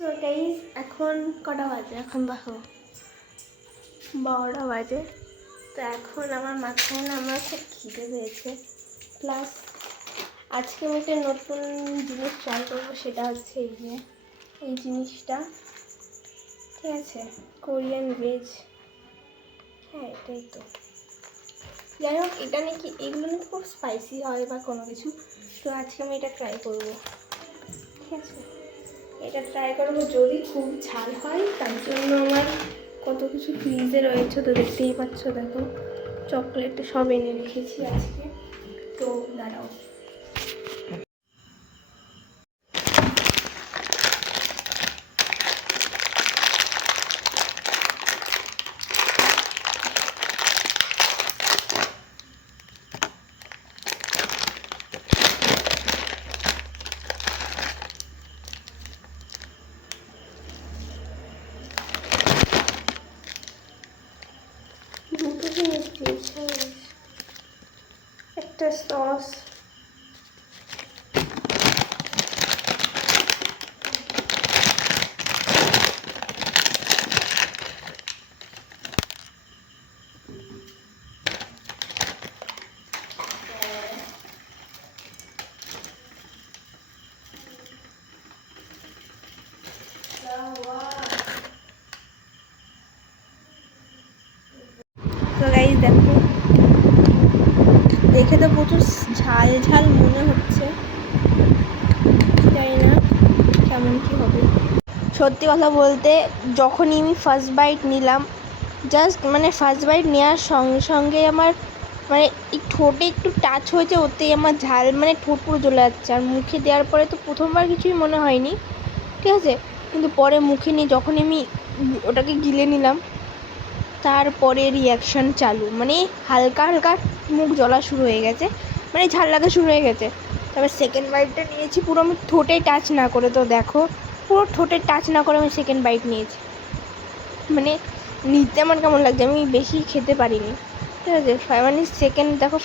So guys, এখন কটা বাজে? এখন দেখো 12টা বাজে। তো এখন আমার মাথায় না আমার খুব খিদে পেয়েছে, প্লাস আজকে আমি একটা নতুন জিনিস ট্রাই করবো, সেটা হচ্ছে এই যে এই জিনিসটা, ঠিক আছে, কোরিয়ান ভেজ। হ্যাঁ, এটাই তো। যাই হোক, এটা নাকি এগুলো নাকি খুব স্পাইসি হয় বা কোনো কিছু। তো আজকে আমি এটা ট্রাই করবো, ঠিক আছে। এটা ট্রাই করবো, যদি খুব ঝাল হয় তার জন্য আমার কত কিছু ফ্রিজে রয়েছে, তো দেখতেই পাচ্ছ। দেখো, চকলেট সব এনে রেখেছি আজকে। তো দাঁড়াও, দুটো জিনিস দিয়েছে, একটা সস, তো গাইস দেখো, দেখে তো প্রচুর ঝাল ঝাল মনে হচ্ছে, জানি না কেমন কি হবে। সত্যি কথা বলতে, যখনই আমি ফার্স্ট বাইট নিলাম, জাস্ট মানে ফার্স্ট বাইট নেওয়ার সঙ্গে সঙ্গে আমার মানে এই ঠোঁটে একটু টাচ হয়েছে, ওতেই আমার ঝাল মানে ঠোঁট পুরো জ্বলে যাচ্ছে। আর মুখে দেওয়ার পরে তো প্রথমবার কিছুই মনে হয়নি, ঠিক আছে, কিন্তু পরে মুখে নিয়ে যখন আমি ওটাকে গিলে নিলাম, তারপরে রিয়াকশান চালু, মানে হালকা হালকা মুখ জ্বলা শুরু হয়ে গেছে, মানে ঝাল লাগা শুরু হয়ে গেছে। তারপর সেকেন্ড বাইটটা নিয়েছি পুরো আমি ঠোঁটে টাচ না করে, তো দেখো পুরো ঠোঁটে টাচ না করে আমি সেকেন্ড বাইট নিয়েছি। মানে নিতে আমার কেমন লাগছে, আমি বেশি খেতে পারিনি, ঠিক আছে। মানে সেকেন্ড দেখো,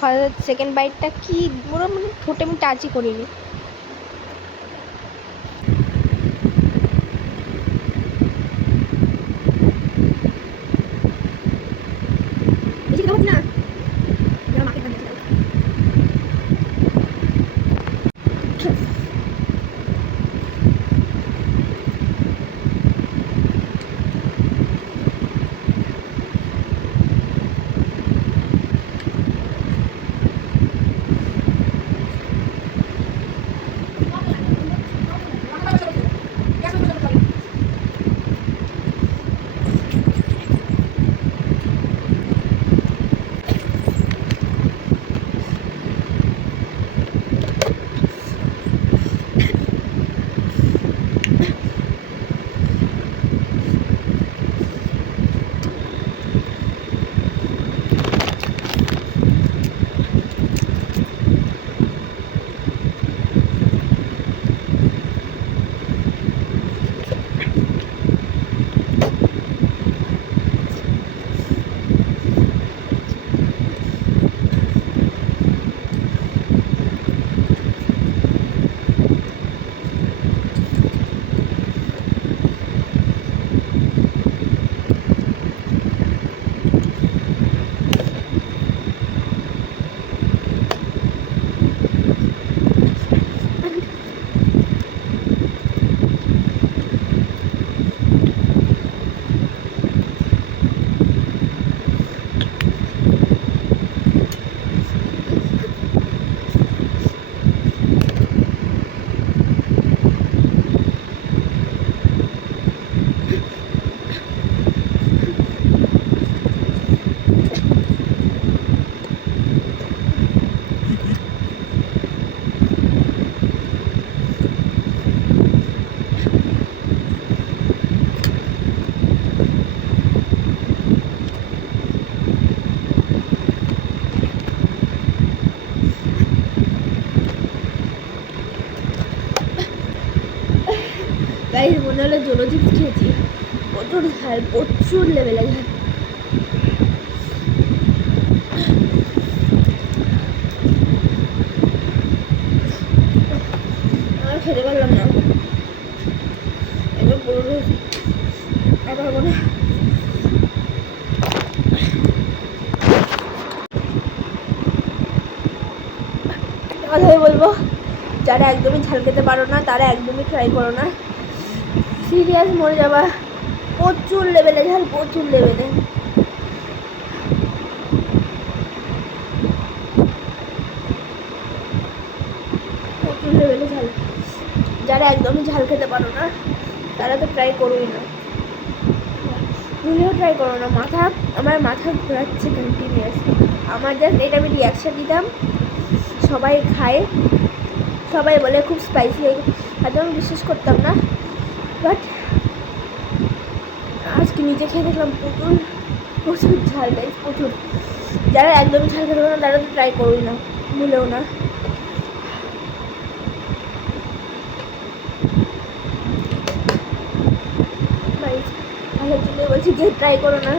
সেকেন্ড বাইটটা কি পুরো মানে ঠোঁটে আমি টাচই করিনি। তাই মনে হলো জলো চিপস খেয়েছি, প্রচুর ঝাল, প্রচুর লেভেলে ঝাল। আর খেতে পারলাম না, একদম পুরো আর পারবো না। কথাই বলবো, যারা একদমই ঝাল খেতে পারো না তারা একদমই ট্রাই করো না, সিরিয়াস মরে যাবা। প্রচুর লেভেলে ঝাল, প্রচুর লেভেলে। প্রচুর লেভেলে ঝাল। যারা একদমই ঝাল খেতে পারো না তারা তো ট্রাই করোই না, ভুলেও ট্রাই করো না। আমার মাথা ঘোরাচ্ছে কন্টিনিউয়াস। আমার জাস্ট এটা আমি রিয়াকশান দিতাম, সবাই খায়, সবাই বলে খুব স্পাইসি হয়ে গেছে, আদৌ আমি বিশ্বাস করতাম না। বাট আজকে নিজে খেয়ে দেখলাম প্রচুর প্রচুর ঝাল, গাইস প্রচুর। যারা একদমই ঝাল খেতে পারো না তারা তো ট্রাই করোই না, ভুলেও না। ভালোর জন্য বলছি যে ট্রাই করো না।